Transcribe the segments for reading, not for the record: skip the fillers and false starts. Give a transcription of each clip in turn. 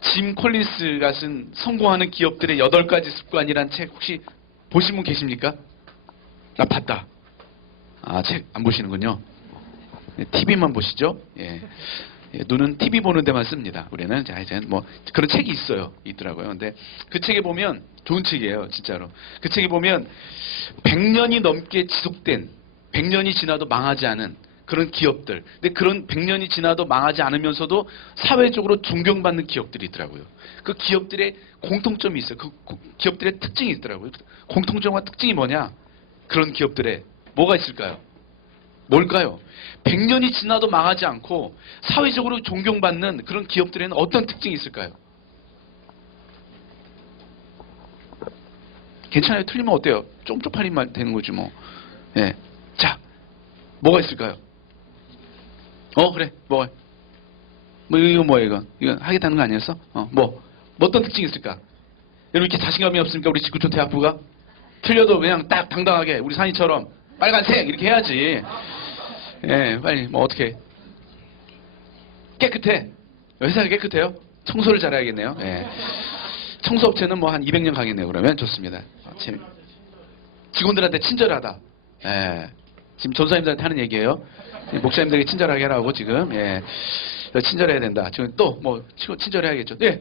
짐 콜린스가 쓴 성공하는 기업들의 8가지 습관이란 책 혹시 보신 분 계십니까? 나 봤다. 아, 책 안 보시는군요. 네, TV만 보시죠. 예. 예, 눈은 TV 보는 데만 씁니다. 우리는. 자, 이제 뭐 그런 책이 있더라고요. 근데 그 책에 보면 좋은 책이에요, 진짜로. 그 책에 보면 100년이 넘게 지속된, 100년이 지나도 망하지 않은 그런 기업들. 근데 그런 100년이 지나도 망하지 않으면서도 사회적으로 존경받는 기업들이 있더라고요. 그 기업들의 공통점이 있어요. 그 기업들의 특징이 있더라고요. 공통점과 특징이 뭐냐? 그런 기업들의 뭐가 있을까요? 뭘까요? 100년이 지나도 망하지 않고 사회적으로 존경받는 그런 기업들에는 어떤 특징이 있을까요? 괜찮아요. 틀리면 어때요? 쪽팔리면 되는 거지 뭐. 예. 자, 뭐가 있을까요? 그래. 뭐가? 이거 뭐야 이거? 이거 하겠다는 거 아니었어? 뭐 어떤 특징이 있을까? 여러분 이렇게 자신감이 없습니까? 우리 직구촌 대학부가? 틀려도 그냥 딱 당당하게 우리 산이처럼 빨간색 이렇게 해야지. 예, 빨리 뭐 어떻게? 깨끗해. 회사가 깨끗해요? 청소를 잘해야겠네요. 예. 청소업체는 뭐 한 200년 가겠네요. 그러면 좋습니다. 직원들한테 친절하다. 예. 지금 전사님들한테 하는 얘기예요. 목사님들에게 친절하게 하라고 지금. 예. 친절해야 된다. 지금 또 뭐 친절해야겠죠. 예.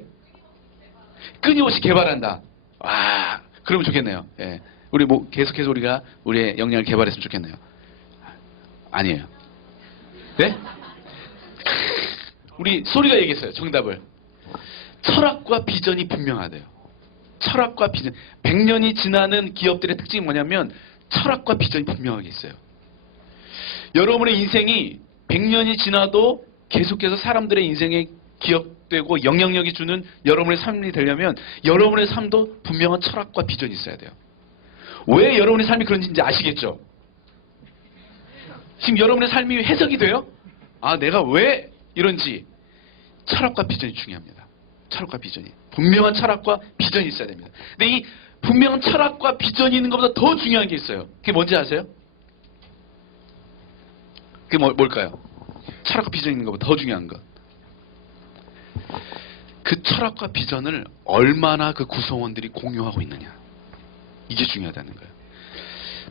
끊임없이 개발한다. 와, 그러면 좋겠네요. 예. 우리 뭐 계속해서 우리가 우리의 역량을 개발했으면 좋겠네요. 아니에요. 네? 우리 소리가 얘기했어요. 정답을. 철학과 비전이 분명하대요. 철학과 비전. 100년이 지나는 기업들의 특징이 뭐냐면 철학과 비전이 분명하게 있어요. 여러분의 인생이 100년이 지나도 계속해서 사람들의 인생에 기억되고 영향력이 주는 여러분의 삶이 되려면 여러분의 삶도 분명한 철학과 비전이 있어야 돼요. 왜 여러분의 삶이 그런지 이제 아시겠죠? 지금 여러분의 삶이 해석이 돼요? 아, 내가 왜 이런지. 철학과 비전이 중요합니다. 철학과 비전이. 분명한 철학과 비전이 있어야 됩니다. 근데 이 분명한 철학과 비전이 있는 것보다 더 중요한 게 있어요. 그게 뭔지 아세요? 그게 뭘까요? 철학과 비전이 있는 것보다 더 중요한 것. 그 철학과 비전을 얼마나 그 구성원들이 공유하고 있느냐. 이게 중요하다는 거예요.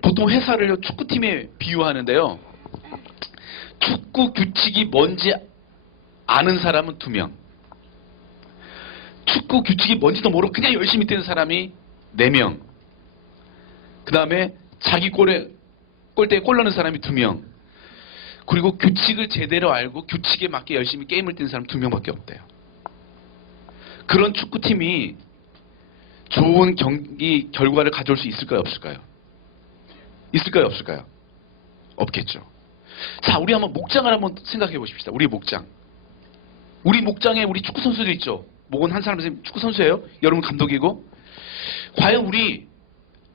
보통 회사를 축구팀에 비유하는데요. 축구 규칙이 뭔지 아는 사람은 2명. 축구 규칙이 뭔지도 모르고 그냥 열심히 뛰는 사람이 4명. 그 다음에 자기 골대에 골 넣는 사람이 2명. 그리고 규칙을 제대로 알고 규칙에 맞게 열심히 게임을 뛰는 사람 2명밖에 없대요. 그런 축구팀이 좋은 경기 결과를 가져올 수 있을까요? 없을까요? 있을까요? 없을까요? 없겠죠. 자, 우리 한번 목장을 한번 생각해 보십시다. 우리 목장. 우리 목장에 우리 축구 선수도 있죠. 목은 한 사람 축구 선수예요. 여러분 감독이고. 과연 우리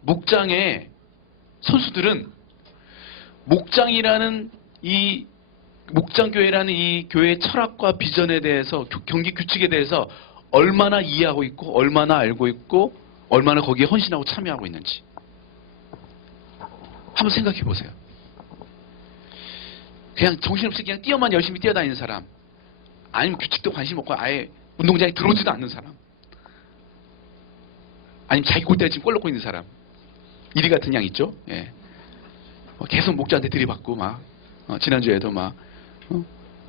목장의 선수들은 목장이라는 이 목장교회라는 이 교회의 철학과 비전에 대해서 경기 규칙에 대해서 얼마나 이해하고 있고 얼마나 알고 있고 얼마나 거기에 헌신하고 참여하고 있는지 한번 생각해 보세요. 그냥 정신없이 그냥 뛰어만 열심히 뛰어다니는 사람, 아니면 규칙도 관심 없고 아예 운동장에 들어오지도 않는 사람, 아니면 자기 골대에 지금 골 넣고 있는 사람, 이리 같은 양 있죠. 예. 계속 목자한테 들이받고 막 지난주에도 막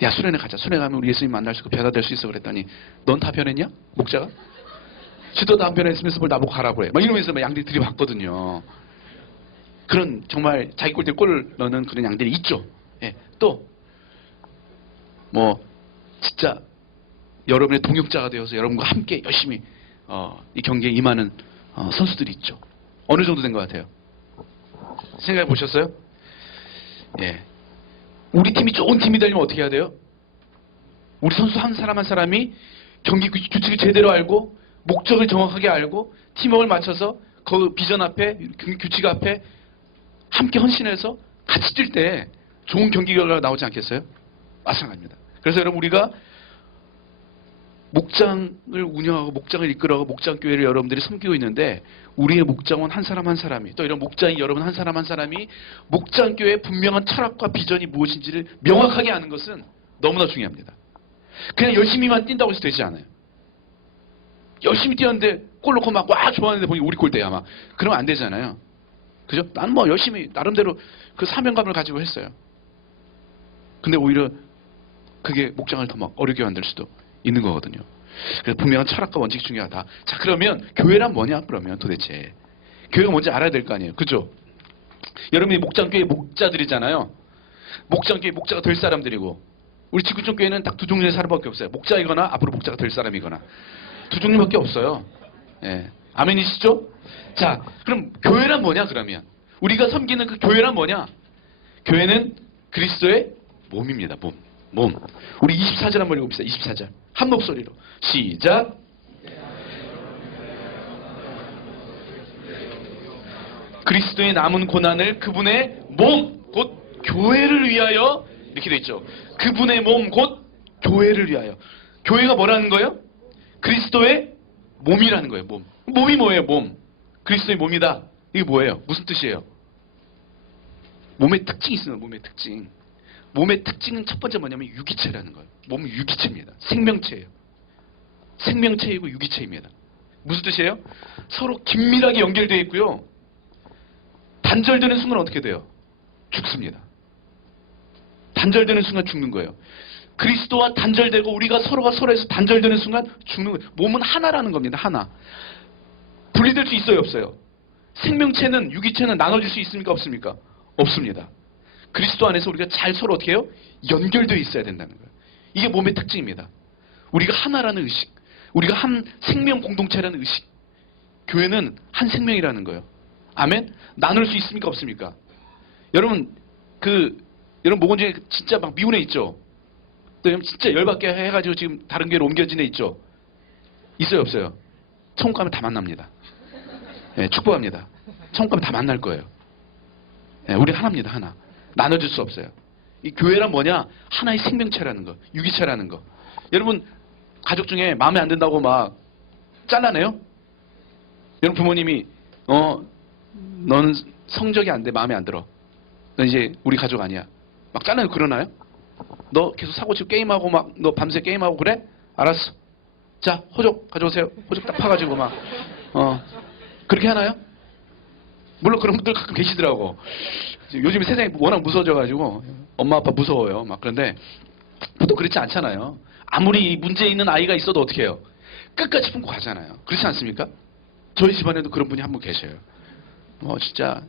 야, 수련회 가자. 수련회 가면 우리 예수님 만날 수 있고 변화될 수 있어. 그랬더니 넌 다 변했냐? 목자가? 지도도 안 변했으면서 뭘 나보고 가라고 해. 막 이러면서 막 양들이 들이받거든요. 그런 정말 자기 골대에 골을 넣는 그런 양들이 있죠. 예. 또 뭐 진짜 여러분의 동역자가 되어서 여러분과 함께 열심히 이 경기에 임하는 선수들이 있죠. 어느 정도 된 것 같아요? 생각해 보셨어요? 예. 우리 팀이 좋은 팀이 되려면 어떻게 해야 돼요? 우리 선수 한 사람 한 사람이 경기 규칙을 제대로 알고 목적을 정확하게 알고 팀워크를 맞춰서 그 비전 앞에 규칙 앞에 함께 헌신해서 같이 뛸 때 좋은 경기 결과가 나오지 않겠어요? 마찬가지입니다. 그래서 여러분 우리가 목장을 운영하고 목장을 이끌어가고 목장교회를 여러분들이 섬기고 있는데 우리의 목장원 한 사람 한 사람이 또 이런 목장이 여러분 한 사람 한 사람이 목장교회의 분명한 철학과 비전이 무엇인지를 명확하게 아는 것은 너무나 중요합니다. 그냥 열심히만 뛴다고 해서 되지 않아요. 열심히 뛰었는데 골 넣고 막 와 좋아하는데 보니 우리 골대야 막 그러면 안 되잖아요. 그죠? 난 뭐 열심히 나름대로 그 사명감을 가지고 했어요. 근데 오히려 그게 목장을 더 막 어렵게 만들 수도 있는 거거든요. 그래서 분명한 철학과 원칙이 중요하다. 자, 그러면 교회란 뭐냐? 그러면 도대체 교회가 뭔지 알아야 될 거 아니에요. 그죠? 여러분이 목장교회 목자들이잖아요. 목장교회 목자가 될 사람들이고 우리 지구촌교회는 딱 두 종류의 사람밖에 없어요. 목자이거나 앞으로 목자가 될 사람이거나 두 종류밖에 없어요. 예. 아멘이시죠? 자, 그럼 교회란 뭐냐 그러면 우리가 섬기는 그 교회란 뭐냐? 교회는 그리스도의 몸입니다. 몸. 우리 24절 한번 읽어봅시다. 24절 한 목소리로 시작. 그리스도의 남은 고난을 그분의 몸, 곧 교회를 위하여 이렇게 돼 있죠. 그분의 몸, 곧 교회를 위하여. 교회가 뭐라는 거예요? 그리스도의 몸이라는 거예요. 몸이 뭐예요? 몸. 그리스도의 몸이다. 이게 뭐예요? 무슨 뜻이에요? 몸의 특징이 있어요. 몸의 특징. 몸의 특징은 첫 번째 뭐냐면 유기체라는 거예요. 몸은 유기체입니다. 생명체예요. 생명체이고 유기체입니다. 무슨 뜻이에요? 서로 긴밀하게 연결되어 있고요. 단절되는 순간 어떻게 돼요? 죽습니다. 단절되는 순간 죽는 거예요. 그리스도와 단절되고 우리가 서로가 서로에서 단절되는 순간 죽는 거예요. 몸은 하나라는 겁니다. 하나. 분리될 수 있어요? 없어요? 생명체는 유기체는 나눠질 수 있습니까? 없습니까? 없습니다. 그리스도 안에서 우리가 잘 서로 어떻게 해요? 연결되어 있어야 된다는 거예요. 이게 몸의 특징입니다. 우리가 하나라는 의식. 우리가 한 생명 공동체라는 의식. 교회는 한 생명이라는 거예요. 아멘? 나눌 수 있습니까? 없습니까? 여러분, 여러분 목원 중에 진짜 막 미운 애 있죠? 또 여러분 진짜 열받게 해가지고 지금 다른 교회로 옮겨진 애 있죠? 있어요? 없어요? 천국 가면 다 만납니다. 네, 축복합니다. 천국 가면 다 만날 거예요. 네, 우리 하나입니다. 하나. 나눠줄 수 없어요. 이 교회란 뭐냐? 하나의 생명체라는 거. 유기체라는 거. 여러분 가족 중에 마음에 안 든다고 막 잘라내요? 여러분 부모님이 너는 성적이 안 돼. 마음에 안 들어. 너 이제 우리 가족 아니야. 막 잘라내고 그러나요? 너 계속 사고치고 게임하고 막 너 밤새 게임하고 그래? 알았어. 자, 호적 가져오세요. 호적 딱 파가지고 막 그렇게 하나요? 물론 그런 분들 가끔 계시더라고. 요즘 세상이 워낙 무서워져가지고 엄마 아빠 무서워요. 막 그런데 보통 그렇지 않잖아요. 아무리 문제 있는 아이가 있어도 어떻게 해요? 끝까지 품고 가잖아요. 그렇지 않습니까? 저희 집안에도 그런 분이 한 분 계셔요. 진짜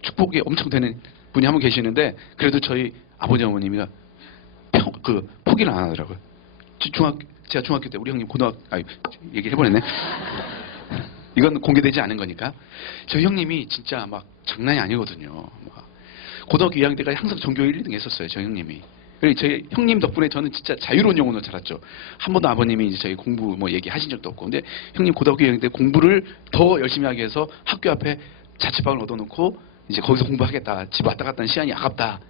축복이 엄청 되는 분이 한 분 계시는데 그래도 저희 아버지 어머님이가 포기를 안 하더라고요. 제가 중학교 때 우리 형님 얘기를 해버렸네. 이건 공개되지 않은 거니까. 저희 형님이 진짜 막 장난이 아니거든요. 고등학교 2학년 때까지 항상 전교 1, 2등 했었어요. 저희 형님이. 그리고 저희 형님 덕분에 저는 진짜 자유로운 영혼으로 자랐죠. 한 번도 아버님이 이제 저희 공부 얘기하신 적도 없고. 근데 형님 고등학교 2학년 때 공부를 더 열심히 하게 해서 학교 앞에 자취방을 얻어놓고 이제 거기서 공부하겠다. 집 왔다 갔다 하는 시간이 아깝다.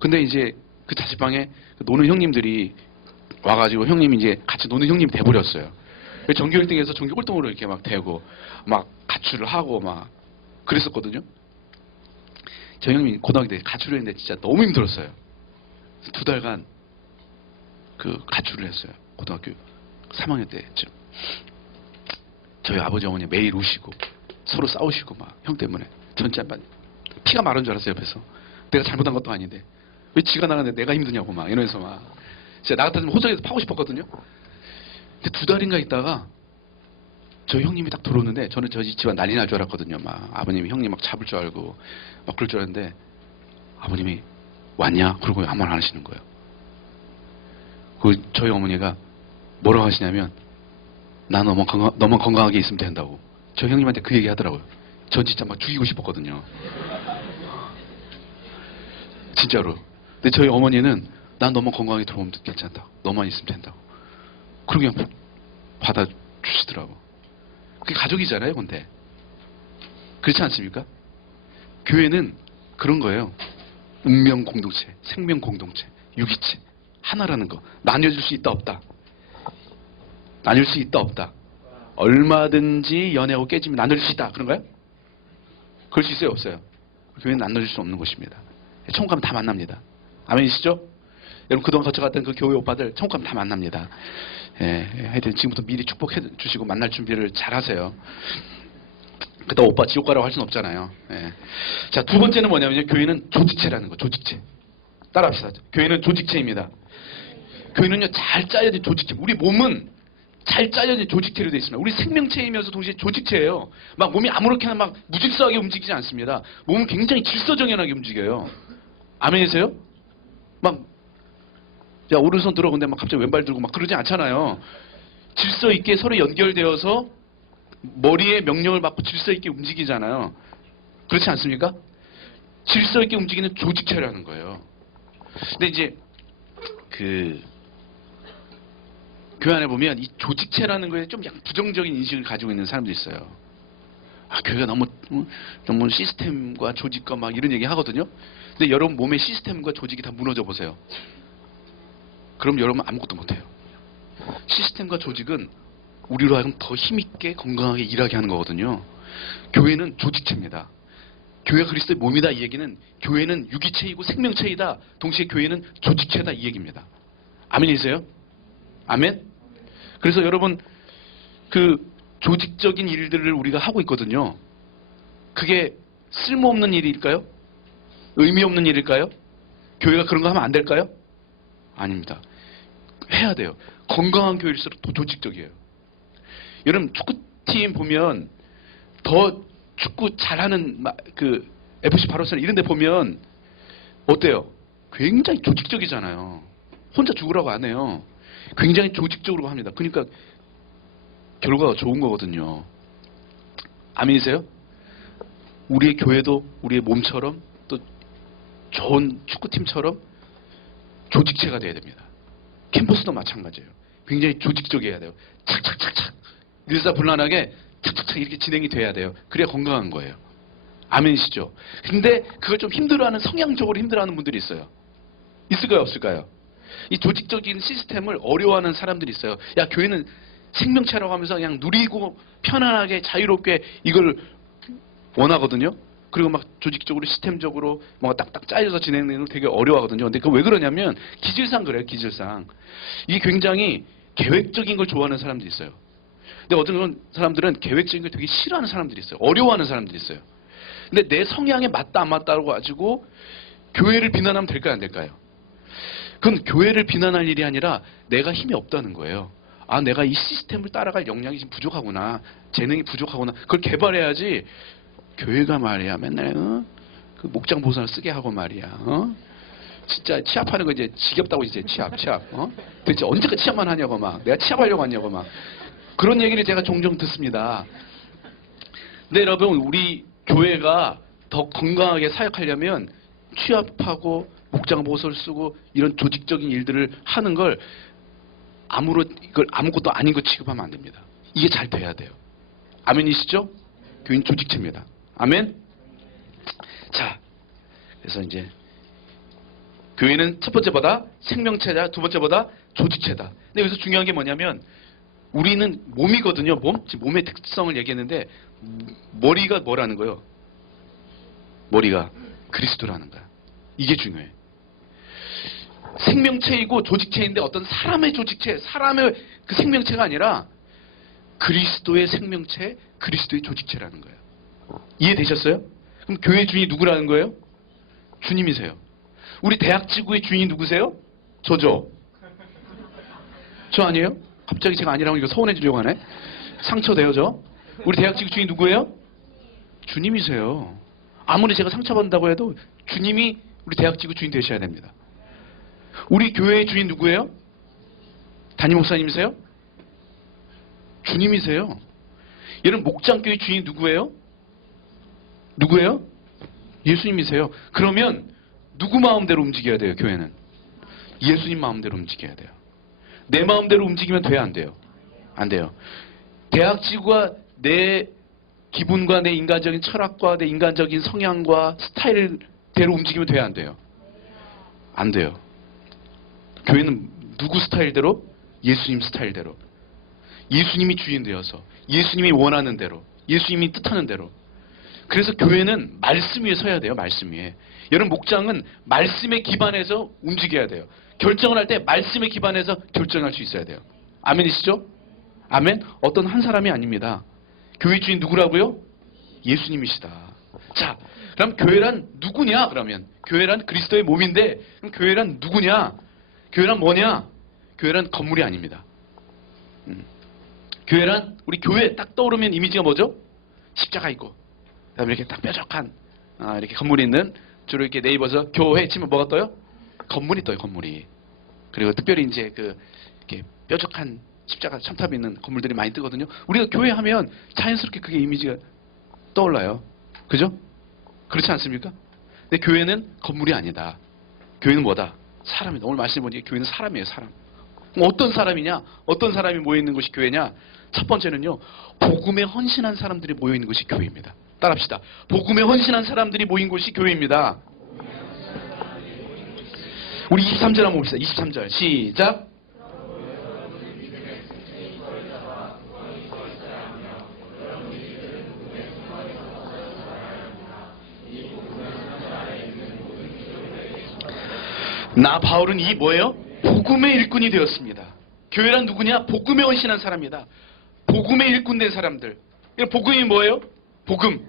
근데 이제 그 자취방에 노는 형님들이 와가지고 형님이 이제 같이 노는 형님이 돼버렸어요. 전교 1등에서 전교 꼴등으로 이렇게 막 되고 막 가출을 하고 막 그랬었거든요. 저희 형님이 고등학교 때 가출을 했는데 진짜 너무 힘들었어요. 2달간 가출을 했어요. 고등학교 3학년 때쯤. 저희 아버지 어머니 매일 우시고 서로 싸우시고 막 형 때문에 전 진짜 피가 마른 줄 알았어요. 옆에서 내가 잘못한 것도 아닌데 왜 지가 나가는데 내가 힘드냐고 막 이러면서 막 진짜 나 같았으면 호적에서 파고 싶었거든요. 근데 2달인가 있다가 저희 형님이 딱 들어오는데 저는 저희 집안 난리 날 줄 알았거든요. 막 아버님이 형님 막 잡을 줄 알고 막 그럴 줄 알았는데 아버님이 왔냐? 그러고 아무 말 안 하시는 거예요. 저희 어머니가 뭐라고 하시냐면 나 너만 건강하게 있으면 된다고. 저희 형님한테 그 얘기 하더라고요. 전 진짜 막 죽이고 싶었거든요. 진짜로. 근데 저희 어머니는 난 너만 건강하게 들어오면 괜찮다. 너만 있으면 된다고. 그러고 그냥 받아주시더라고. 그게 가족이잖아요, 근데. 그렇지 않습니까? 교회는 그런 거예요. 운명 공동체, 생명 공동체, 유기체. 하나라는 거. 나뉘어질 수 있다, 없다. 나눌 수 있다, 없다. 얼마든지 연애하고 깨지면 나눌 수 있다. 그런가요? 그럴 수 있어요, 없어요? 교회는 나눠질 수 없는 곳입니다. 천국 가면 다 만납니다. 아멘이시죠? 여러분 그동안 거쳐갔던 그 교회 오빠들 천국 가면 다 만납니다. 예, 하여튼 지금부터 미리 축복해 주시고 만날 준비를 잘 하세요. 그다 오빠 지옥 가라고 할 수는 없잖아요. 예. 자, 두 번째는 뭐냐면요. 교회는 조직체라는 거, 조직체. 따라합시다. 교회는 조직체입니다. 교회는요, 잘 짜여진 조직체. 우리 몸은 잘 짜여진 조직체로 되어 있습니다. 우리 생명체이면서 동시에 조직체예요. 막 몸이 아무렇게나 막 무질서하게 움직이지 않습니다. 몸은 굉장히 질서정연하게 움직여요. 아멘이세요? 막, 야, 오른손 들어, 근데 막 갑자기 왼발 들고 막 그러지 않잖아요. 질서 있게 서로 연결되어서 머리에 명령을 받고 질서 있게 움직이잖아요. 그렇지 않습니까? 질서 있게 움직이는 조직체라는 거예요. 근데 이제 교회 안에 보면 이 조직체라는 거에 좀 약간 부정적인 인식을 가지고 있는 사람들이 있어요. 아, 교회가 너무 시스템과 조직과 막 이런 얘기 하거든요. 근데 여러분 몸의 시스템과 조직이 다 무너져 보세요. 그럼 여러분 아무것도 못해요. 시스템과 조직은 우리로 하여금 더 힘있게 건강하게 일하게 하는 거거든요. 교회는 조직체입니다. 교회가 그리스도의 몸이다 이 얘기는 교회는 유기체이고 생명체이다. 동시에 교회는 조직체다 이 얘기입니다. 아멘이세요? 아멘? 그래서 여러분 그 조직적인 일들을 우리가 하고 있거든요. 그게 쓸모없는 일일까요? 의미 없는 일일까요? 교회가 그런 거 하면 안 될까요? 아닙니다. 해야 돼요. 건강한 교회일수록 더 조직적이에요. 여러분 축구팀 보면 더 축구 잘하는 그 FC 바르셀로나 이런 데 보면 어때요? 굉장히 조직적이잖아요. 혼자 죽으라고 안 해요. 굉장히 조직적으로 합니다. 그러니까 결과가 좋은 거거든요. 아멘이세요? 우리의 교회도 우리의 몸처럼 또 좋은 축구팀처럼 조직체가 돼야 됩니다. 캠퍼스도 마찬가지예요. 굉장히 조직적이어야 돼요. 착착착착 일사불란하게 착착착 이렇게 진행이 돼야 돼요. 그래야 건강한 거예요. 아멘이시죠? 근데 그걸 좀 힘들어하는 성향적으로 힘들어하는 분들이 있어요. 있을까요? 없을까요? 이 조직적인 시스템을 어려워하는 사람들이 있어요. 야, 교회는 생명체라고 하면서 그냥 누리고 편안하게 자유롭게 이걸 원하거든요. 그리고 막 조직적으로 시스템적으로 뭔가 딱딱 짜여서 진행되는 걸 되게 어려워하거든요. 근데 그거 왜 그러냐면 기질상 그래요. 기질상. 이게 굉장히 계획적인 걸 좋아하는 사람들이 있어요. 근데 어떤 사람들은 계획적인 걸 되게 싫어하는 사람들이 있어요. 어려워하는 사람들이 있어요. 근데 내 성향에 맞다 안 맞다고 가지고 교회를 비난하면 될까요? 안 될까요? 그건 교회를 비난할 일이 아니라 내가 힘이 없다는 거예요. 아, 내가 이 시스템을 따라갈 역량이 지금 부족하구나. 재능이 부족하구나. 그걸 개발해야지. 교회가 말이야 맨날 그 목장 보선을 쓰게 하고 말이야. 진짜 취합하는 거 이제 지겹다고 이제 취합. 도대체 언제까지 취합만 하냐고 막. 내가 취합하려고 하냐고 막. 그런 얘기를 제가 종종 듣습니다. 근데 여러분 우리 교회가 더 건강하게 사역하려면 취합하고 목장 보선을 쓰고 이런 조직적인 일들을 하는 걸 이걸 아무것도 아닌 거 취급하면 안 됩니다. 이게 잘 돼야 돼요. 아멘이시죠? 교인 조직체입니다. 아멘? 자, 그래서 이제 교회는 첫 번째보다 생명체다, 두 번째보다 조직체다. 근데 여기서 중요한 게 뭐냐면 우리는 몸이거든요. 지금 몸의 특성을 얘기했는데 머리가 뭐라는 거예요? 머리가 그리스도라는 거야. 이게 중요해. 생명체이고 조직체인데 어떤 사람의 조직체, 사람의 그 생명체가 아니라 그리스도의 생명체, 그리스도의 조직체라는 거예요. 이해되셨어요? 그럼 교회 주인이 누구라는 거예요? 주님이세요. 우리 대학지구의 주인이 누구세요? 저죠? 저 아니에요? 갑자기 제가 아니라고 이거 서운해지려고 하네? 상처돼요, 저? 우리 대학지구 주인이 누구예요? 주님이세요. 아무리 제가 상처받는다고 해도 주님이 우리 대학지구 주인 되셔야 됩니다. 우리 교회의 주인 누구예요? 담임 목사님이세요? 주님이세요. 여러분 목장교회 주인 누구예요? 누구예요? 예수님이세요. 그러면 누구 마음대로 움직여야 돼요, 교회는? 예수님 마음대로 움직여야 돼요. 내 마음대로 움직이면 돼야 안 돼요? 안 돼요. 대학지구가 내 기분과 내 인간적인 철학과 내 인간적인 성향과 스타일대로 움직이면 돼야 안 돼요? 안 돼요. 교회는 누구 스타일대로? 예수님 스타일대로. 예수님이 주인 되어서 예수님이 원하는 대로 예수님이 뜻하는 대로. 그래서 교회는 말씀 위에 서야 돼요. 말씀 위에. 여러분 목장은 말씀에 기반해서 움직여야 돼요. 결정을 할 때 말씀에 기반해서 결정할 수 있어야 돼요. 아멘이시죠? 아멘. 어떤 한 사람이 아닙니다. 교회 주인 누구라고요? 예수님이시다. 자, 그럼 교회란 누구냐? 그러면 교회란 그리스도의 몸인데 그럼 교회란 누구냐? 교회란 뭐냐? 교회란 건물이 아닙니다. 교회란 우리 교회 딱 떠오르면 이미지가 뭐죠? 십자가 있고 그다음에 이렇게 딱 뾰족한 이렇게 건물이 있는 주로 이렇게 네이버에서 교회 치면 뭐가 떠요? 건물이 떠요. 건물이. 그리고 특별히 이제 그 이렇게 뾰족한 십자가 첨탑이 있는 건물들이 많이 뜨거든요. 우리가 교회 하면 자연스럽게 그게 이미지가 떠올라요. 그죠? 그렇지 않습니까? 근데 교회는 건물이 아니다. 교회는 뭐다? 사람이다. 오늘 말씀 보니까 교회는 사람이에요. 사람. 그럼 어떤 사람이냐? 어떤 사람이 모여있는 것이 교회냐? 첫 번째는요. 복음에 헌신한 사람들이 모여있는 것이 교회입니다. 따라합시다. 복음에 헌신한 사람들이 모인 곳이 교회입니다. 우리 23절 한번 봅시다. 23절 시작. 나 바울은 이 뭐예요? 복음의 일꾼이 되었습니다. 교회란 누구냐? 복음에 헌신한 사람이다. 복음의 일꾼 된 사람들. 복음이 뭐예요? 복음.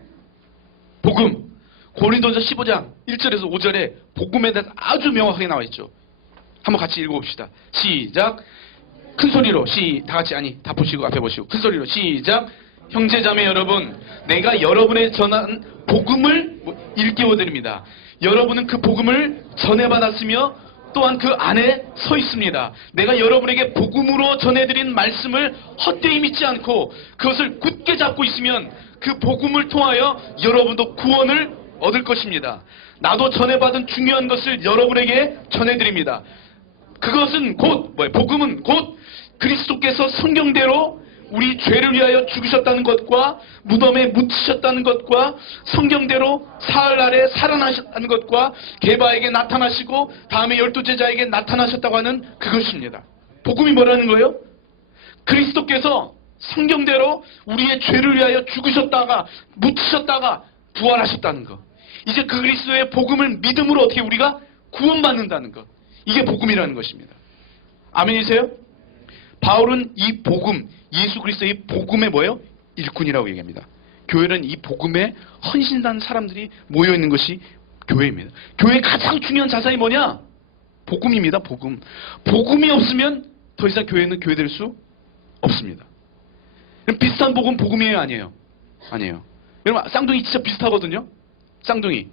복음. 고린도전서 15장 1절에서 5절에 복음에 대해서 아주 명확하게 나와 있죠. 한번 같이 읽어봅시다. 시작. 큰 소리로 다 같이 다 보시고 앞에 보시고 큰 소리로 시작. 형제자매 여러분, 내가 여러분에 전한 복음을 일깨워드립니다. 여러분은 그 복음을 전해받았으며 또한 그 안에 서 있습니다. 내가 여러분에게 복음으로 전해드린 말씀을 헛되이 믿지 않고 그것을 굳게 잡고 있으면 그 복음을 통하여 여러분도 구원을 얻을 것입니다. 나도 전해받은 중요한 것을 여러분에게 전해드립니다. 그것은 복음은 곧 그리스도께서 성경대로 우리 죄를 위하여 죽으셨다는 것과 무덤에 묻히셨다는 것과 성경대로 사흘날에 살아나셨다는 것과 게바에게 나타나시고 다음에 12제자에게 나타나셨다고 하는 그것입니다. 복음이 뭐라는 거예요? 그리스도께서 성경대로 우리의 죄를 위하여 죽으셨다가 묻히셨다가 부활하셨다는 것. 이제 그 그리스도의 복음을 믿음으로 어떻게 우리가 구원받는다는 것. 이게 복음이라는 것입니다. 아멘이세요? 바울은 이 복음, 예수 그리스도의 복음의 뭐예요? 일꾼이라고 얘기합니다. 교회는 이 복음에 헌신한 사람들이 모여있는 것이 교회입니다. 교회의 가장 중요한 자산이 뭐냐? 복음입니다. 복음. 복음이 없으면 더 이상 교회는 교회될 수 없습니다. 비슷한 복음, 복음이에요? 아니에요? 아니에요. 여러분, 쌍둥이 진짜 비슷하거든요? 쌍둥이.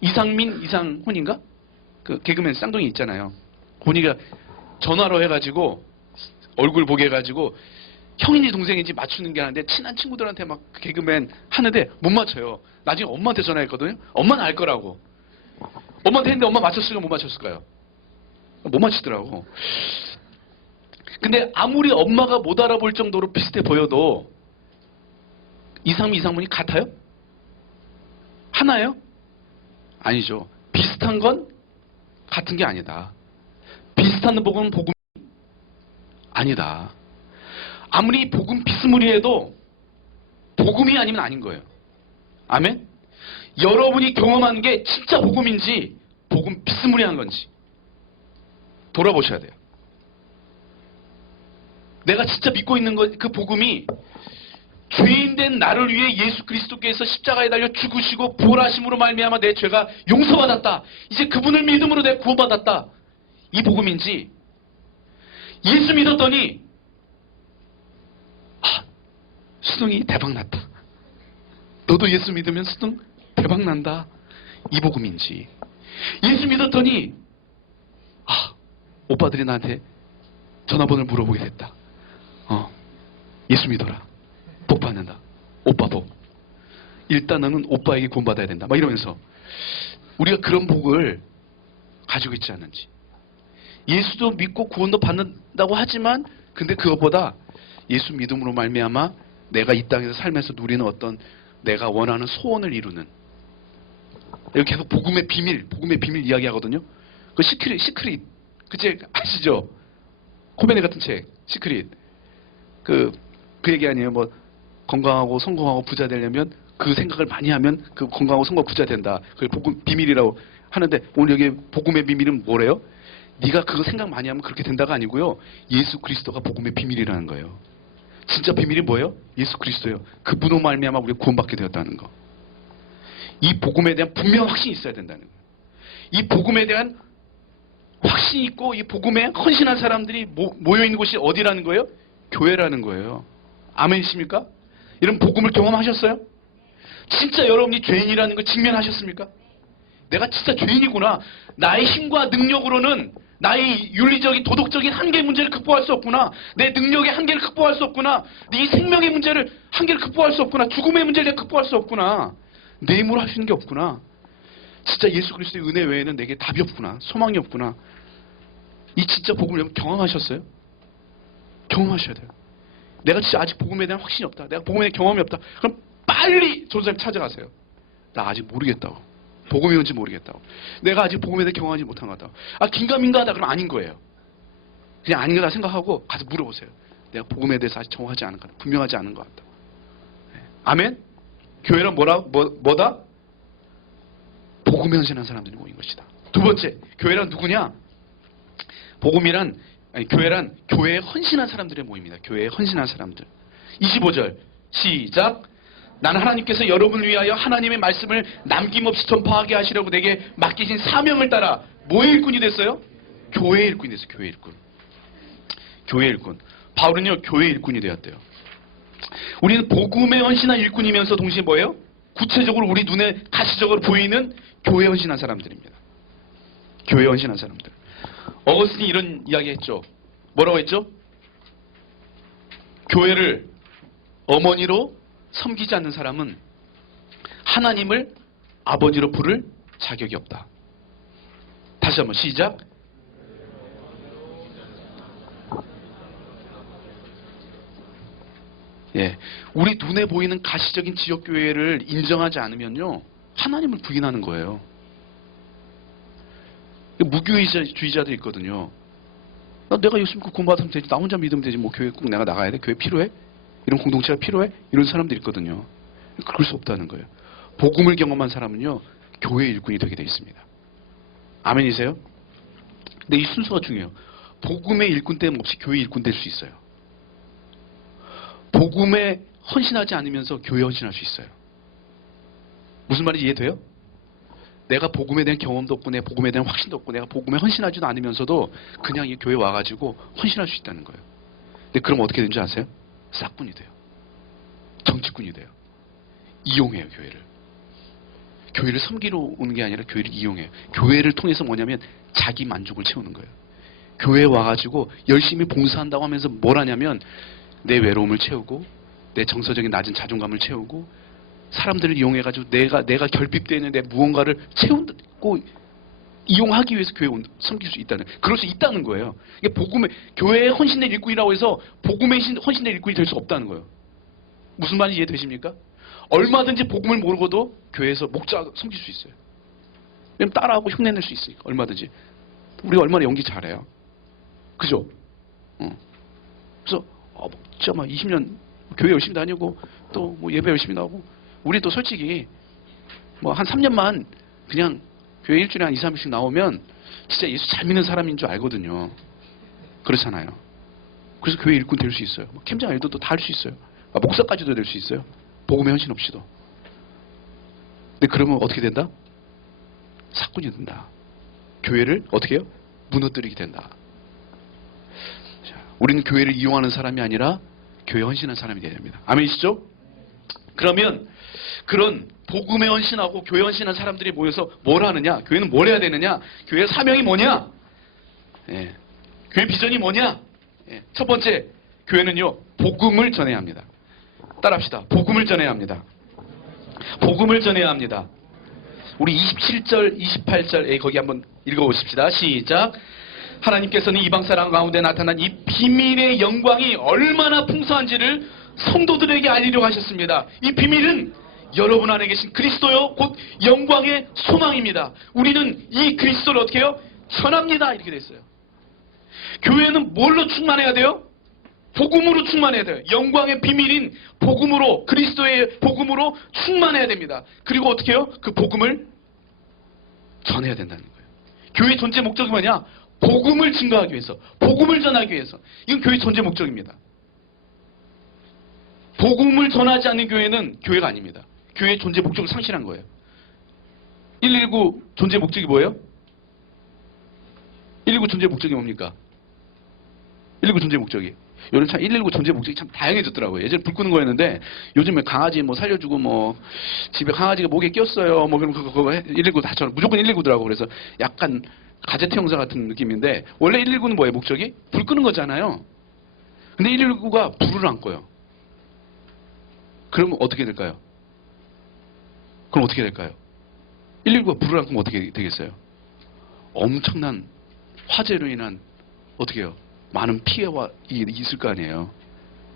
이상민, 이상훈인가? 그 개그맨 쌍둥이 있잖아요. 본이가 전화로 해가지고 얼굴 보게 해가지고 형인지 동생인지 맞추는 게 하는데 친한 친구들한테 막 개그맨 하는데 못 맞춰요. 나중에 엄마한테 전화했거든요. 엄마는 알 거라고. 엄마한테 했는데 엄마 맞췄을까 못 맞췄을까요? 못 맞추더라고. 근데 아무리 엄마가 못 알아볼 정도로 비슷해 보여도 이상민, 이상문이 같아요? 하나예요? 아니죠. 비슷한 건 같은 게 아니다. 비슷한 복음은 복음이 아니다. 아무리 복음 비스무리해도 복음이 아니면 아닌 거예요. 아멘? 여러분이 경험한 게 진짜 복음인지 복음 비스무리한 건지 돌아보셔야 돼요. 내가 진짜 믿고 있는 그 복음이 죄인된 나를 위해 예수 그리스도께서 십자가에 달려 죽으시고 부활하심으로 말미암아 내 죄가 용서받았다. 이제 그분을 믿음으로 내가 구원받았다. 이 복음인지 예수 믿었더니 수능이 대박났다. 너도 예수 믿으면 수능 대박난다. 이 복음인지 예수 믿었더니 오빠들이 나한테 전화번호를 물어보게 됐다. 예수 믿어라. 복 받는다. 오빠 복. 일단 너는 오빠에게 구원받아야 된다. 막 이러면서 우리가 그런 복을 가지고 있지 않는지. 예수도 믿고 구원도 받는다고 하지만 근데 그것보다 예수 믿음으로 말미암아 내가 이 땅에서 살면서 누리는 어떤 내가 원하는 소원을 이루는 여기 계속 복음의 비밀 이야기하거든요. 그 시크릿 그 책 아시죠? 코베네 같은 책 시크릿 그 얘기 아니에요. 뭐 건강하고 성공하고 부자 되려면 그 생각을 많이 하면 그 건강하고 성공 부자 된다. 그걸 복음 비밀이라고 하는데 오늘 여기 복음의 비밀은 뭐래요? 네가 그거 생각 많이 하면 그렇게 된다가 아니고요. 예수 그리스도가 복음의 비밀이라는 거예요. 진짜 비밀이 뭐예요? 예수 그리스도예요. 그분으로 말미암아 우리가 구원받게 되었다는 거. 이 복음에 대한 분명 확신이 있어야 된다는 거예요. 이 복음에 대한 확신이 있고 이 복음에 헌신한 사람들이 모여 있는 곳이 어디라는 거예요? 교회라는 거예요. 아멘이십니까? 이런 복음을 경험하셨어요? 진짜 여러분이 죄인이라는 걸 직면하셨습니까? 내가 진짜 죄인이구나. 나의 힘과 능력으로는 나의 윤리적인 도덕적인 한계 문제를 극복할 수 없구나. 내 능력의 한계를 극복할 수 없구나. 네 생명의 문제를 한계를 극복할 수 없구나. 죽음의 문제를 내가 극복할 수 없구나. 내 힘으로 할 수 있는 게 없구나. 진짜 예수 그리스도의 은혜 외에는 내게 답이 없구나. 소망이 없구나. 이 진짜 복음을 여러분 경험하셨어요? 경험하셔야 돼요. 내가 진짜 아직 복음에 대한 확신이 없다. 내가 복음에 대한 경험이 없다. 그럼 빨리 전도사님 찾아가세요. 나 아직 모르겠다고. 복음이 뭔지 모르겠다고. 내가 아직 복음에 대해 경험하지 못한 것 같다고. 아, 긴가민가하다 그러면 아닌 거예요. 그냥 아닌 거다 생각하고 가서 물어보세요. 내가 복음에 대해서 아직 정확하지 않은 것 같다. 분명하지 않은 것 같다. 네. 아멘? 교회는 뭐다? 복음에 헌신한 사람들이 모인 것이다. 두 번째, 교회란 누구냐? 교회란 교회에 헌신한 사람들의 모임입니다. 교회에 헌신한 사람들. 25절 시작. 나는 하나님께서 여러분을 위하여 하나님의 말씀을 남김없이 전파하게 하시려고 내게 맡기신 사명을 따라 뭐의 일꾼이 됐어요? 교회의 일꾼이 됐어요. 교회의 일꾼. 교회의 일꾼. 바울은요 교회의 일꾼이 되었대요. 우리는 복음에 헌신한 일꾼이면서 동시에 뭐예요? 구체적으로 우리 눈에 가시적으로 보이는 교회에 헌신한 사람들입니다. 교회에 헌신한 사람들. 어거스틴이 이런 이야기 했죠. 뭐라고 했죠? 교회를 어머니로 섬기지 않는 사람은 하나님을 아버지로 부를 자격이 없다. 다시 한번 시작. 예, 우리 눈에 보이는 가시적인 지역교회를 인정하지 않으면요 하나님을 부인하는 거예요. 무교주의자들 있거든요. 내가 예수 믿고 구원받으면 되지. 나 혼자 믿으면 되지. 뭐 교회 꼭 내가 나가야 돼? 교회 필요해? 이런 공동체가 필요해? 이런 사람들이 있거든요. 그럴 수 없다는 거예요. 복음을 경험한 사람은요 교회의 일꾼이 되게 되어 있습니다. 아멘이세요? 근데 이 순서가 중요해요. 복음의 일꾼 됨 없이 교회의 일꾼 될 수 있어요. 복음에 헌신하지 않으면서 교회에 헌신할 수 있어요. 무슨 말인지 이해돼요? 내가 복음에 대한 경험도 없고 내 복음에 대한 확신도 없고 내가 복음에 헌신하지도 않으면서도 그냥 이 교회 와가지고 헌신할 수 있다는 거예요. 근데 그럼 어떻게 되는지 아세요? 싹군이 돼요. 정치꾼이 돼요. 이용해요 교회를. 교회를 섬기러 오는 게 아니라 교회를 이용해요. 교회를 통해서 뭐냐면 자기 만족을 채우는 거예요. 교회에 와가지고 열심히 봉사한다고 하면서 뭘 하냐면 내 외로움을 채우고 내 정서적인 낮은 자존감을 채우고 사람들을 이용해가지고 내가 결핍되어 있는 내 무언가를 채우고 이용하기 위해서 교회에 섬길 수 있다는, 그럴 수 있다는 거예요. 이게 복음의, 교회에 헌신된 일꾼이라고 해서 복음에 헌신된 일꾼이 될 수 없다는 거예요. 무슨 말인지 이해되십니까? 얼마든지 복음을 모르고도 교회에서 목자 섬길 수 있어요. 왜냐면 따라하고 흉내낼 수 있으니까, 얼마든지. 우리가 얼마나 연기 잘해요. 그죠? 그래서, 진짜 막 20년 교회 열심히 다니고, 또 뭐 예배 열심히 나오고, 우리 또 솔직히, 뭐 한 3년만 그냥 교회 일주일에 한 2, 3일씩 나오면 진짜 예수 잘 믿는 사람인 줄 알거든요. 그렇잖아요. 그래서 교회 일꾼 될 수 있어요. 캠장 애들도 다 할 수 있어요. 목사까지도 될 수 있어요. 복음의 헌신 없이도. 근데 그러면 어떻게 된다? 사건이 된다. 교회를 어떻게 해요? 무너뜨리게 된다. 자, 우리는 교회를 이용하는 사람이 아니라 교회에 헌신한 사람이 되어야 됩니다. 아멘이시죠? 그러면 그런 복음에 헌신하고 교회 헌신한 사람들이 모여서 뭘 하느냐? 교회는 뭘 해야 되느냐? 교회의 사명이 뭐냐? 예. 교회 비전이 뭐냐? 예. 첫 번째, 교회는요 복음을 전해야 합니다. 따라합시다. 복음을 전해야 합니다. 복음을 전해야 합니다. 우리 27절, 28절 거기 한번 읽어보십시다. 시작. 하나님께서는 이방 사람 가운데 나타난 이 비밀의 영광이 얼마나 풍성한지를 성도들에게 알리려고 하셨습니다. 이 비밀은 여러분 안에 계신 그리스도요 곧 영광의 소망입니다. 우리는 이 그리스도를 어떻게 해요? 전합니다. 이렇게 됐어요. 교회는 뭘로 충만해야 돼요? 복음으로 충만해야 돼요. 영광의 비밀인 복음으로, 그리스도의 복음으로 충만해야 됩니다. 그리고 어떻게 해요? 그 복음을 전해야 된다는 거예요. 교회의 존재 목적이 뭐냐? 복음을 증거하기 위해서, 복음을 전하기 위해서. 이건 교회의 존재 목적입니다. 복음을 전하지 않는 교회는 교회가 아닙니다. 교회의 존재 목적을 상실한 거예요. 119 존재 목적이 뭐예요? 119 존재 목적이 뭡니까? 119 존재 목적이. 요즘 참 119 존재 목적이 참 다양해졌더라고요. 예전에 불 끄는 거였는데 요즘에 강아지 뭐 살려주고 뭐 집에 강아지가 목에 꼈어요. 뭐 그럼 그거 119 다 무조건 119더라고. 그래서 약간 가제트 형사 같은 느낌인데 원래 119는 뭐예요? 목적이? 불 끄는 거잖아요. 근데 119가 불을 안 꺼요. 그러면 어떻게 될까요? 그럼 어떻게 될까요? 119가 불을 안 끄면 어떻게 되겠어요? 엄청난 화재로 인한 어떻게 해요? 많은 피해가 있을 거 아니에요.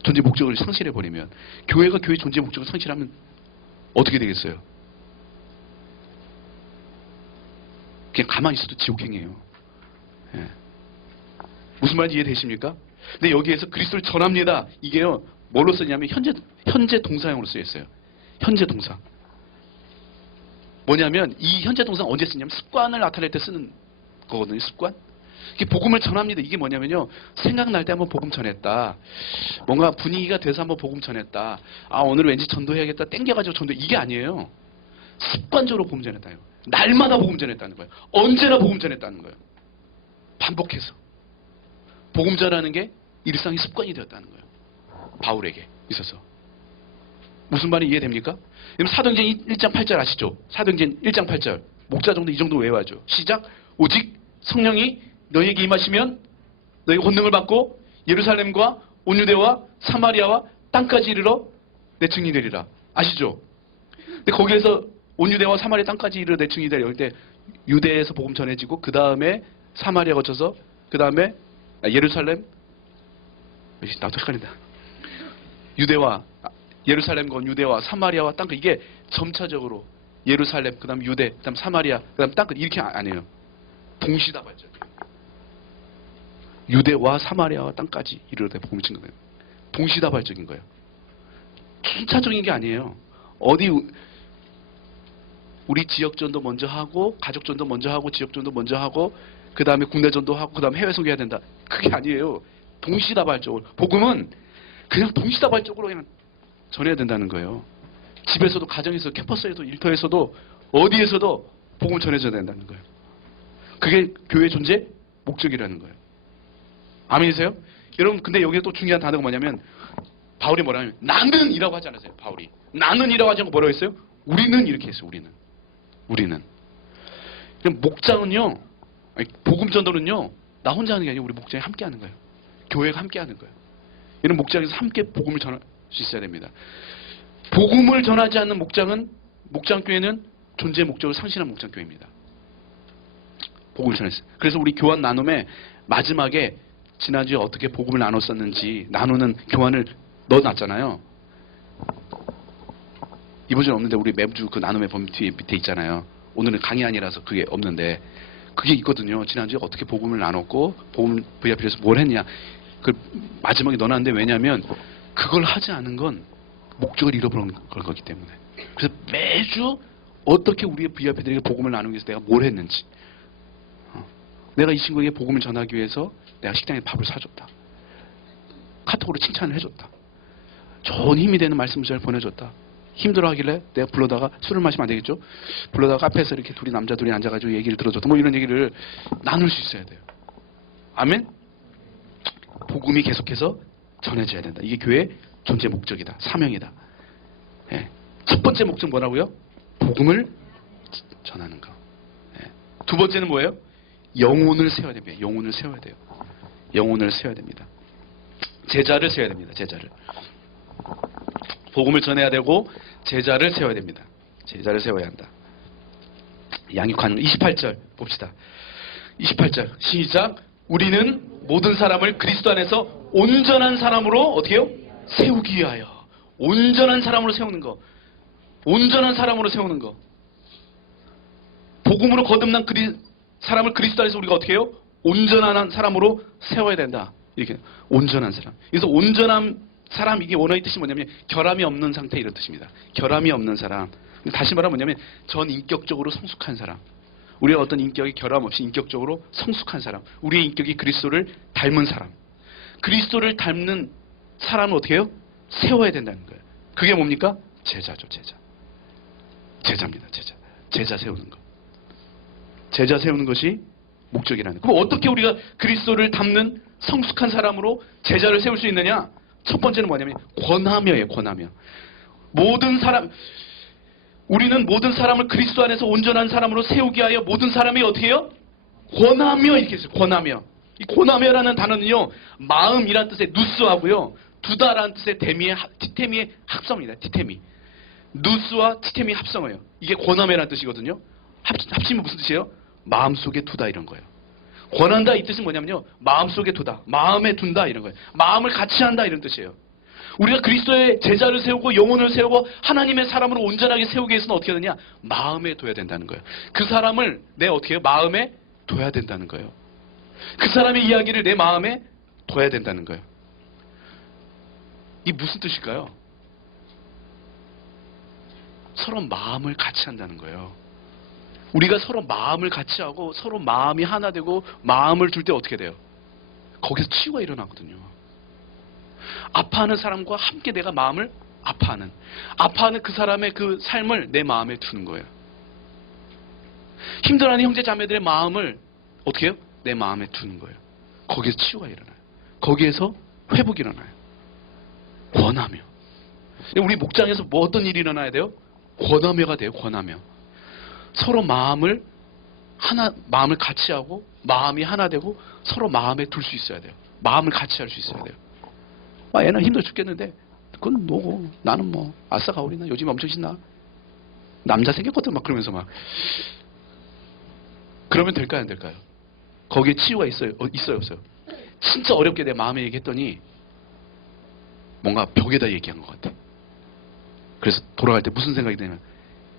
존재 목적을 상실해버리면. 교회가 교회 존재 목적을 상실하면 어떻게 되겠어요? 그냥 가만히 있어도 지옥행이에요. 예. 무슨 말인지 이해되십니까? 근데 여기에서 그리스도를 전합니다. 이게요, 뭘로 쓰냐면 현재 동사형으로 쓰였어요. 현재 동사. 뭐냐면 이 현재 동사는 언제 쓰냐면 습관을 나타낼 때 쓰는 거거든요. 습관. 이게 복음을 전합니다. 이게 뭐냐면요, 생각날 때 한번 복음 전했다. 뭔가 분위기가 돼서 한번 복음 전했다. 아, 오늘 왠지 전도해야겠다. 땡겨가지고 전도. 이게 아니에요. 습관적으로 복음 전했다요. 날마다 복음 전했다는 거예요. 언제나 복음 전했다는 거예요. 반복해서. 복음 전하는 게 일상의 습관이 되었다는 거예요. 바울에게 있어서. 무슨 말이 이해됩니까? 사도행전 1장 8절 아시죠? 사도행전 1장 8절. 목자 정도 이 정도 외워야죠. 시작. 오직 성령이 너희에게 임하시면 너희가 권능을 받고 예루살렘과 온 유대와 사마리아와 땅까지 이르러 내 증인이 되리라. 아시죠? 근데 거기에서 온 유대와 사마리아 땅까지 이르러 내 증인이 되리라. 그때 유대에서 복음 전해지고 그 다음에 사마리아 거쳐서 그 다음에 예루살렘, 나도 헷갈린다. 유대와 예루살렘과 유대와 사마리아와 땅끝. 이게 점차적으로 예루살렘, 그 다음 유대, 그 다음 사마리아, 그 다음 땅끝. 이렇게 안 해요. 동시다발적. 유대와 사마리아와 땅까지 이르러 복음을 증 거예요. 동시다발적인 거예요. 순차적인 게 아니에요. 어디 우리 지역전도 먼저 하고 가족전도 먼저 하고 지역전도 먼저 하고 그 다음에 국내전도 하고 그 다음에 해외 소개해야 된다. 그게 아니에요. 동시다발적으로. 복음은 그냥 동시다발적으로 그냥 전해야 된다는 거예요. 집에서도, 가정에서도, 캠퍼스에도, 일터에서도, 어디에서도 복음을 전해줘야 된다는 거예요. 그게 교회의 존재 목적이라는 거예요. 아멘이세요? 여러분, 근데 여기에 또 중요한 단어가 뭐냐면 바울이 뭐라면 나는 이라고 하지 않았어요. 바울이 나는 이라고 하지 않고 뭐라고 했어요? 우리는 이렇게 했어요. 우리는 그럼 목장은요, 복음 전도는요, 나 혼자 하는 게 아니고 우리 목장이 함께 하는 거예요. 교회가 함께 하는 거예요. 이런 목장에서 함께 복음을 전할 수 있어야 됩니다. 복음을 전하지 않는 목장교회는 존재 목적을 상실한 목장교회입니다. 복음을 전했어요. 그래서 우리 교환 나눔에 마지막에 지난주에 어떻게 복음을 나눴었는지 나누는 교환을 넣어놨잖아요. 이번 주는 없는데 우리 매주 그 나눔의 범위 뒤에 밑에 있잖아요. 오늘은 강의 아니라서 그게 없는데 그게 있거든요. 지난주에 어떻게 복음을 나눴고 복음 VIP에서 뭘 했냐. 그 마지막에 넣어놨는데 왜냐하면 그걸 하지 않은 건 목적을 잃어버린 거기 때문에. 그래서 매주 어떻게 우리의 VIP들에게 복음을 나누기 위해서 내가 뭘 했는지, 내가 이 친구에게 복음을 전하기 위해서 내가 식당에 밥을 사줬다. 카톡으로 칭찬을 해줬다. 좋은 힘이 되는 말씀을 잘 보내줬다. 힘들어 하길래 내가 불러다가, 술을 마시면 안 되겠죠? 불러다가 카페에서 이렇게 남자 둘이 앉아가지고 얘기를 들어줬다. 뭐 이런 얘기를 나눌 수 있어야 돼요. 아멘? 복음이 계속해서 전해져야 된다. 이게 교회의 존재 목적이다. 사명이다. 예. 첫 번째 목적 뭐라고요? 복음을 전하는 거. 예. 두 번째는 뭐예요? 영혼을 세워야 됩니다. 영혼을 세워야 돼요. 영혼을 세워야 됩니다. 제자를 세워야 됩니다. 제자를. 복음을 전해야 되고 제자를 세워야 됩니다. 제자를 세워야 한다. 양육하는 28절 봅시다. 28절 시작. 우리는 모든 사람을 그리스도 안에서 온전한 사람으로 어떻게 해요? 세우기 위하여. 온전한 사람으로 세우는 거. 온전한 사람으로 세우는 거. 복음으로 거듭난 사람을 그리스도 안에서 우리가 어떻게 해요? 온전한 사람으로 세워야 된다. 이렇게 온전한 사람. 그래서 온전한 사람 이게 원어의 뜻이 뭐냐면 결함이 없는 상태 이런 뜻입니다. 결함이 없는 사람. 다시 말하면 뭐냐면 전 인격적으로 성숙한 사람. 우리가 어떤 인격이 결함 없이 인격적으로 성숙한 사람. 우리의 인격이 그리스도를 닮은 사람. 그리스도를 닮는 사람은 어떻게 해요? 세워야 된다는 거예요. 그게 뭡니까? 제자죠, 제자. 제자입니다, 제자. 제자 세우는 것. 제자 세우는 것이 목적이라는 거예요. 그럼 어떻게 우리가 그리스도를 닮는 성숙한 사람으로 제자를 세울 수 있느냐? 첫 번째는 뭐냐면 권하며예요, 권하며. 모든 사람, 우리는 모든 사람을 그리스도 안에서 온전한 사람으로 세우기 위하여 모든 사람이 어떻게 해요? 권하며 이렇게 했어요. 권하며. 이 권하며라는 단어는요, 마음이란 뜻의 누스하고요, 두다라는 뜻의 티테미의 합성입니다. 티테미. 누스와 티테미 합성어예요. 이게 권하며라는 뜻이거든요. 합치면 무슨 뜻이에요? 마음속에 두다 이런 거예요. 권한다 이 뜻은 뭐냐면요, 마음속에 두다, 마음에 둔다 이런 거예요. 마음을 같이 한다 이런 뜻이에요. 우리가 그리스도의 제자를 세우고 영혼을 세우고 하나님의 사람으로 온전하게 세우기 위해서는 어떻게 해야 되냐? 마음에 둬야 된다는 거예요. 그 사람을 내 어떻게 해요? 마음에 둬야 된다는 거예요. 그 사람의 이야기를 내 마음에 둬야 된다는 거예요. 이 무슨 뜻일까요? 서로 마음을 같이 한다는 거예요. 우리가 서로 마음을 같이 하고 서로 마음이 하나 되고 마음을 둘 때 어떻게 돼요? 거기서 치유가 일어나거든요. 아파하는 사람과 함께 내가 마음을 아파하는 그 사람의 그 삶을 내 마음에 두는 거예요. 힘들어하는 형제 자매들의 마음을 어떻게 해요? 내 마음에 두는 거예요. 거기서 치유가 일어나요. 거기에서 회복이 일어나요. 권하며. 우리 목장에서 뭐 어떤 일이 일어나야 돼요? 권하며가 돼요. 권하며. 서로 마음을 같이 하고 마음이 하나 되고 서로 마음에 둘 수 있어야 돼요. 마음을 같이 할 수 있어야 돼요. 얘는 힘들어 죽겠는데 그건 뭐고 나는 뭐 아싸 가오리나 요즘 엄청 신나 남자 생겼거든 막 그러면서 막 그러면 될까요 안 될까요? 거기에 치유가 있어요 없어요? 진짜 어렵게 내 마음에 얘기했더니 뭔가 벽에다 얘기한 것 같아. 그래서 돌아갈 때 무슨 생각이 드냐면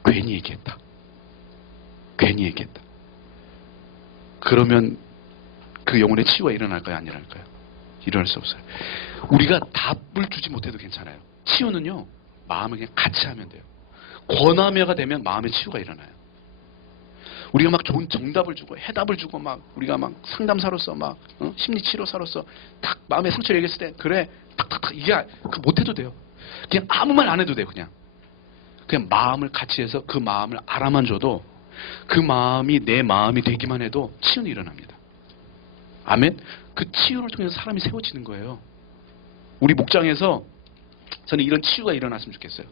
괜히 얘기했다. 그러면 그 영혼의 치유가 일어날까요 안 일어날까요? 일어날 수 없어요. 우리가 답을 주지 못해도 괜찮아요. 치유는요, 마음을 그냥 같이 하면 돼요. 권하며가 되면 마음의 치유가 일어나요. 우리가 막 좋은 정답을 주고 해답을 주고 막 우리가 막 상담사로서 막 심리치료사로서 딱 마음의 상처를 얘기했을 때 그래 탁탁탁 이게 못해도 돼요. 그냥 아무 말 안 해도 돼요. 그냥 마음을 같이 해서 그 마음을 알아만 줘도 그 마음이 내 마음이 되기만 해도 치유는 일어납니다. 아멘. 그 치유를 통해서 사람이 세워지는 거예요. 우리 목장에서 저는 이런 치유가 일어났으면 좋겠어요.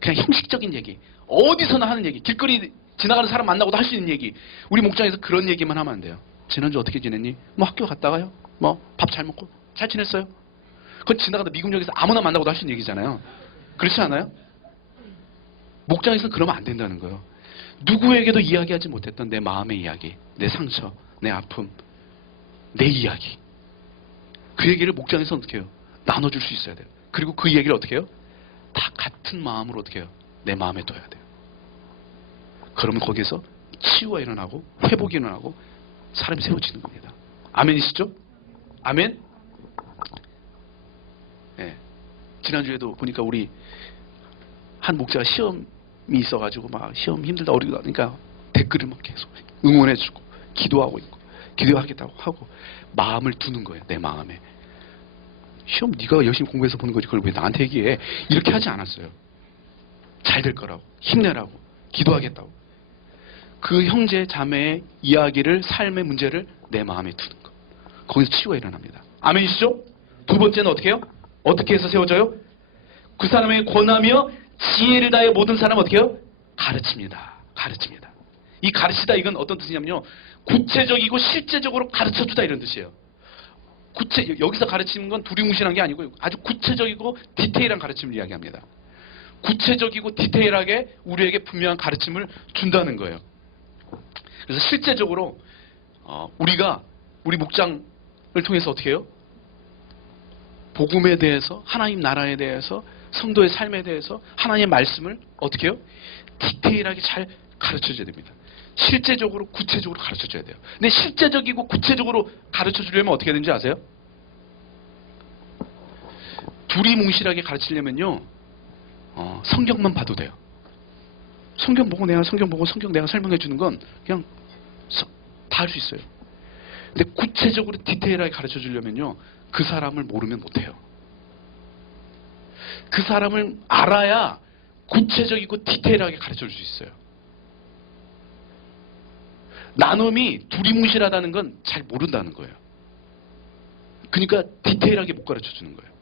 그냥 형식적인 얘기, 어디서나 하는 얘기, 길거리 지나가는 사람 만나고도 할 수 있는 얘기. 우리 목장에서 그런 얘기만 하면 안 돼요. 지난주 어떻게 지냈니? 뭐 학교 갔다 가요? 뭐 밥 잘 먹고 잘 지냈어요? 그건 지나가다 미국역에서 아무나 만나고도 할 수 있는 얘기잖아요. 그렇지 않아요? 목장에서는 그러면 안 된다는 거예요. 누구에게도 이야기하지 못했던 내 마음의 이야기, 내 상처, 내 아픔, 내 이야기. 그 얘기를 목장에서 어떻게 해요? 나눠줄 수 있어야 돼요. 그리고 그 얘기를 어떻게 해요? 다 같은 마음으로 어떻게 해요? 내 마음에 둬야 돼요. 그러면 거기에서 치유가 일어나고 회복이 일어나고 사람이 세워지는 겁니다. 아멘이시죠? 아멘? 네. 지난주에도 보니까 우리 한 목자가 시험이 있어가지고 막 시험 힘들다 어리다 그러니까 댓글을 막 계속 응원해주고 기도하고 있고 기도하겠다고 하고 마음을 두는 거예요. 내 마음에. 시험 네가 열심히 공부해서 보는 거지 그걸 왜 나한테 얘기해. 이렇게 하지 않았어요. 잘 될 거라고 힘내라고 기도하겠다고. 그 형제 자매의 이야기를 삶의 문제를 내 마음에 두는 거. 거기서 치유가 일어납니다. 아멘이시죠? 두 번째는 어떻게 해요? 어떻게 해서 세워져요? 그 사람에게 권하며 지혜를 다해 모든 사람 어떻게 해요? 가르칩니다. 이 가르치다 이건 어떤 뜻이냐면요. 구체적이고 실제적으로 가르쳐주다 이런 뜻이에요. 여기서 가르치는 건 두리뭉실한 게 아니고 아주 구체적이고 디테일한 가르침을 이야기합니다. 구체적이고 디테일하게 우리에게 분명한 가르침을 준다는 거예요. 그래서 실제적으로 우리 목장을 통해서 어떻게 해요? 복음에 대해서 하나님 나라에 대해서 성도의 삶에 대해서 하나님의 말씀을 어떻게 해요? 디테일하게 잘 가르쳐줘야 됩니다. 실제적으로 구체적으로 가르쳐줘야 돼요. 근데 실제적이고 구체적으로 가르쳐주려면 어떻게 해야 되는지 아세요? 두리뭉실하게 가르치려면요, 성경만 봐도 돼요. 성경 보고 성경 내가 설명해 주는 건 그냥 다 할 수 있어요. 근데 구체적으로 디테일하게 가르쳐 주려면요, 그 사람을 모르면 못해요. 그 사람을 알아야 구체적이고 디테일하게 가르쳐 줄 수 있어요. 나눔이 두리뭉실하다는 건 잘 모른다는 거예요. 그러니까 디테일하게 못 가르쳐 주는 거예요.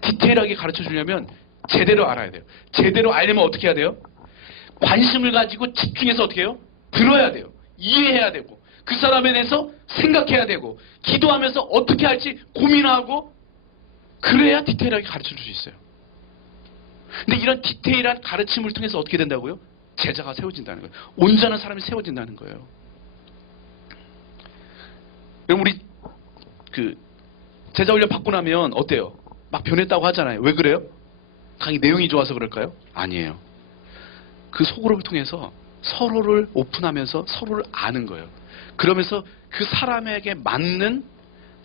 디테일하게 가르쳐 주려면 제대로 알아야 돼요. 제대로 알려면 어떻게 해야 돼요? 관심을 가지고 집중해서 어떻게 해요? 들어야 돼요. 이해해야 되고, 그 사람에 대해서 생각해야 되고, 기도하면서 어떻게 할지 고민하고, 그래야 디테일하게 가르쳐 줄 수 있어요. 근데 이런 디테일한 가르침을 통해서 어떻게 된다고요? 제자가 세워진다는 거예요. 온전한 사람이 세워진다는 거예요. 여러분, 우리 제자 훈련 받고 나면 어때요? 막 변했다고 하잖아요. 왜 그래요? 강의 내용이 좋아서 그럴까요? 아니에요. 그 소그룹을 통해서 서로를 오픈하면서 서로를 아는 거예요. 그러면서 그 사람에게 맞는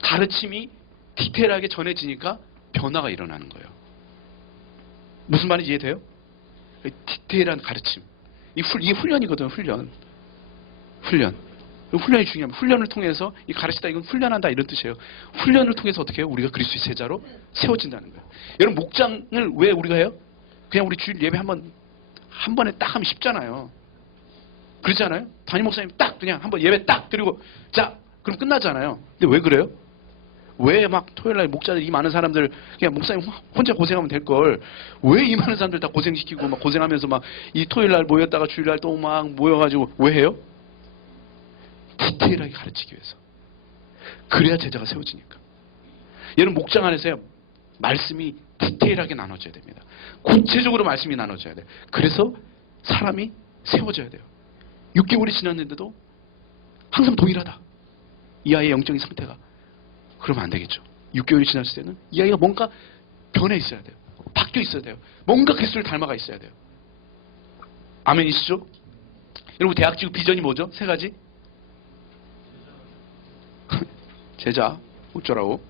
가르침이 디테일하게 전해지니까 변화가 일어나는 거예요. 무슨 말인지 이해돼요? 디테일한 가르침. 이게 훈련이거든요. 훈련이 중요합니다. 훈련을 통해서 이 가르치다, 이건 훈련한다, 이런 뜻이에요. 훈련을 통해서 어떻게 해요? 우리가 그리스도의 제자로 세워진다는 거예요. 여러분, 목장을 왜 우리가 해요? 그냥 우리 주일 예배 한 번에 딱 하면 쉽잖아요. 그렇지 않아요? 담임 목사님 딱 그냥 한번 예배 딱 드리고 자, 그럼 끝나잖아요. 근데 왜 그래요? 왜 막 토요일날 목자들 이 많은 사람들 그냥 목사님 혼자 고생하면 될 걸 왜 이 많은 사람들 다 고생시키고 막 고생하면서 막 이 토요일날 모였다가 주일날 또 막 모여가지고 왜 해요? 디테일하게 가르치기 위해서. 그래야 제자가 세워지니까. 여러분, 목장 안에서요, 말씀이 디테일하게 나눠져야 됩니다. 구체적으로 말씀이 나눠져야 돼요. 그래서 사람이 세워져야 돼요. 6개월이 지났는데도 항상 동일하다, 이 아이의 영적인 상태가. 그러면 안 되겠죠. 6개월이 지났을 때는 이 아이가 뭔가 변해 있어야 돼요. 바뀌어 있어야 돼요. 뭔가 그리스도를 닮아가 있어야 돼요. 아멘이시죠? 여러분, 대학 지구 비전이 뭐죠? 3가지. 제자, 어쩌라고?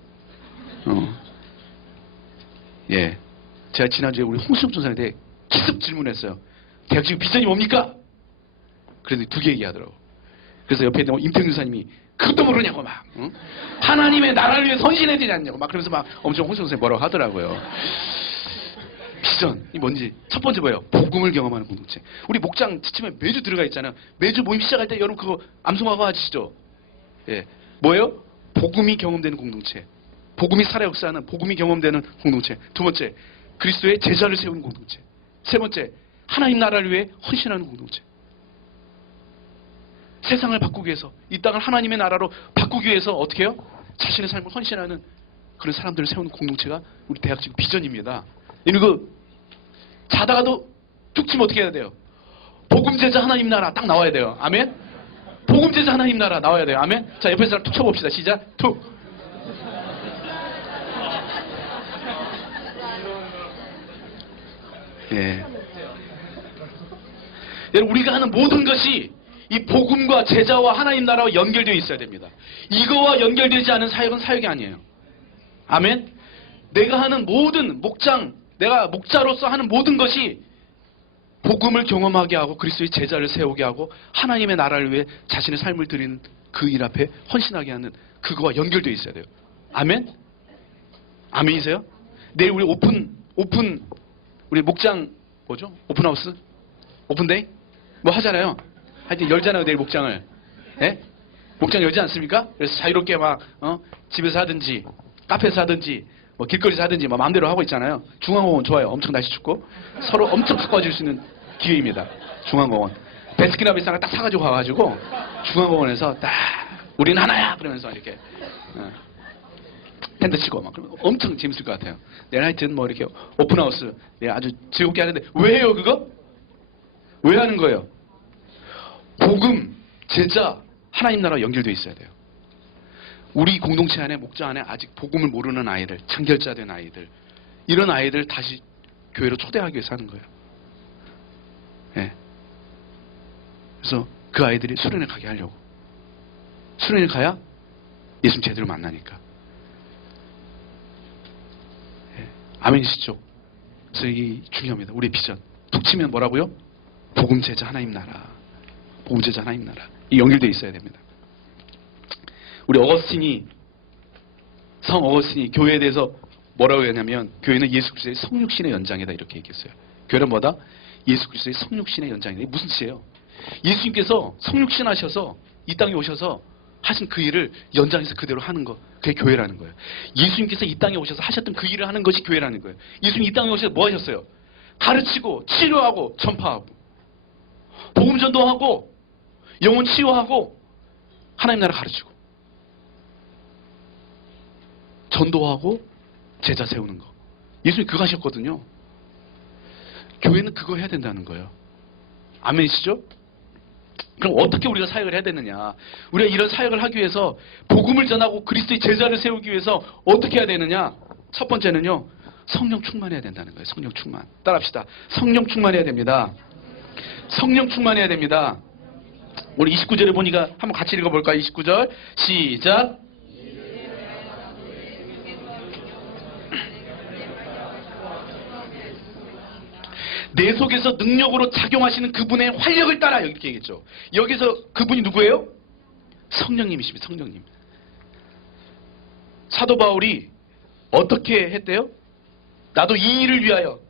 예. 제가 지난주에 우리 홍수영 전사한테 기습 질문했어요. 대학 지구 비전이 뭡니까? 그래서 2개 얘기하더라고. 그래서 옆에 있는 임평균 사님이 그것도 모르냐고 막, 응? 하나님의 나라를 위해 헌신해야 되지 않냐고 막 그러면서 막 엄청 홍수영 선생님 뭐라고 하더라고요. 비전이 뭔지 첫 번째 뭐예요? 복음을 경험하는 공동체. 우리 목장 지침에 매주 들어가 있잖아요. 매주 모임 시작할 때 여러분 그거 암송하고 하시죠? 예. 뭐예요? 복음이 경험되는 공동체. 복음이 살아 역사하는, 복음이 경험되는 공동체. 2번째, 그리스도의 제자를 세우는 공동체. 3번째, 하나님 나라를 위해 헌신하는 공동체. 세상을 바꾸기 위해서, 이 땅을 하나님의 나라로 바꾸기 위해서 어떻게 해요? 자신의 삶을 헌신하는 그런 사람들을 세우는 공동체가 우리 대학 지구 비전입니다. 이거 자다가도 툭 치면 어떻게 해야 돼요? 복음 제자 하나님 나라 딱 나와야 돼요. 아멘? 복음 제자 하나님 나라 나와야 돼요. 아멘? 자, 옆에 사람 툭 쳐봅시다. 시작. 툭. 예. 여러분, 우리가 하는 모든 것이 이 복음과 제자와 하나님 나라와 연결되어 있어야 됩니다. 이거와 연결되지 않은 사역은 사역이 아니에요. 아멘? 내가 하는 모든 내가 목자로서 하는 모든 것이 복음을 경험하게 하고 그리스도의 제자를 세우게 하고 하나님의 나라를 위해 자신의 삶을 드리는 그 일 앞에 헌신하게 하는 그거와 연결되어 있어야 돼요. 아멘? 아멘이세요? 내일 우리 우리 목장 뭐죠? 오픈하우스? 오픈데이? 뭐 하잖아요. 하여튼 열잖아요, 내일 목장을. 예? 목장 열지 않습니까? 그래서 자유롭게 막 집에서 하든지 카페에서 하든지 뭐 길거리에서 하든지 뭐 마음대로 하고 있잖아요. 중앙공원 좋아요. 엄청 날씨 춥고 서로 엄청 가까워질 수 있는 기회입니다. 중앙공원. 베스킨라빈스를 딱 사가지고 가가지고 중앙공원에서 딱 우리는 하나야 그러면서 이렇게 텐트 치고 막 그러면 엄청 재밌을 것 같아요. 내일 하여튼 뭐 이렇게 오픈하우스 아주 즐겁게 하는데 왜 해요 그거? 왜 하는 거예요? 복음, 제자, 하나님 나라와 연결되어 있어야 돼요. 우리 공동체 안에, 목자 안에 아직 복음을 모르는 아이들, 청결자된 아이들, 이런 아이들 다시 교회로 초대하기 위해서 하는 거예요. 예. 그래서 그 아이들이 수련회 가게 하려고. 수련회 가야 예수님 제대로 만나니까. 예. 아멘이시죠? 그래서 이게 중요합니다. 우리의 비전. 툭 치면 뭐라고요? 복음 제자 하나님 나라. 복음 제자 하나님 나라. 이 연결되어 있어야 됩니다. 우리 성 어거스틴이 교회에 대해서 뭐라고 했냐면, 교회는 예수 그리스도의 성육신의 연장이다 이렇게 얘기했어요. 교회는 뭐다? 예수 그리스도의 성육신의 연장이다. 이게 무슨 뜻이에요? 예수님께서 성육신 하셔서 이 땅에 오셔서 하신 그 일을 연장해서 그대로 하는 거, 그게 교회라는 거예요. 예수님께서 이 땅에 오셔서 하셨던 그 일을 하는 것이 교회라는 거예요. 예수님 이 땅에 오셔서 뭐 하셨어요? 가르치고 치료하고 전파하고 복음 전도하고 영혼 치유하고 하나님 나라 가르치고 전도하고 제자 세우는 거. 예수님 그거 하셨거든요. 교회는 그거 해야 된다는 거예요. 아멘이시죠? 그럼 어떻게 우리가 사역을 해야 되느냐? 우리가 이런 사역을 하기 위해서 복음을 전하고 그리스도의 제자를 세우기 위해서 어떻게 해야 되느냐? 첫 번째는요. 성령 충만해야 된다는 거예요. 성령 충만. 따라합시다. 성령 충만해야 됩니다. 성령 충만해야 됩니다. 우리 29절에 보니까 한번 같이 읽어볼까요? 29절 시작. 내 속에서 능력으로 작용하시는 그분의 활력을 따라 이렇게 얘기했죠. 여기서 그분이 누구예요? 성령님이십니다. 성령님. 사도 바울이 어떻게 했대요? 나도 이 일을 위하여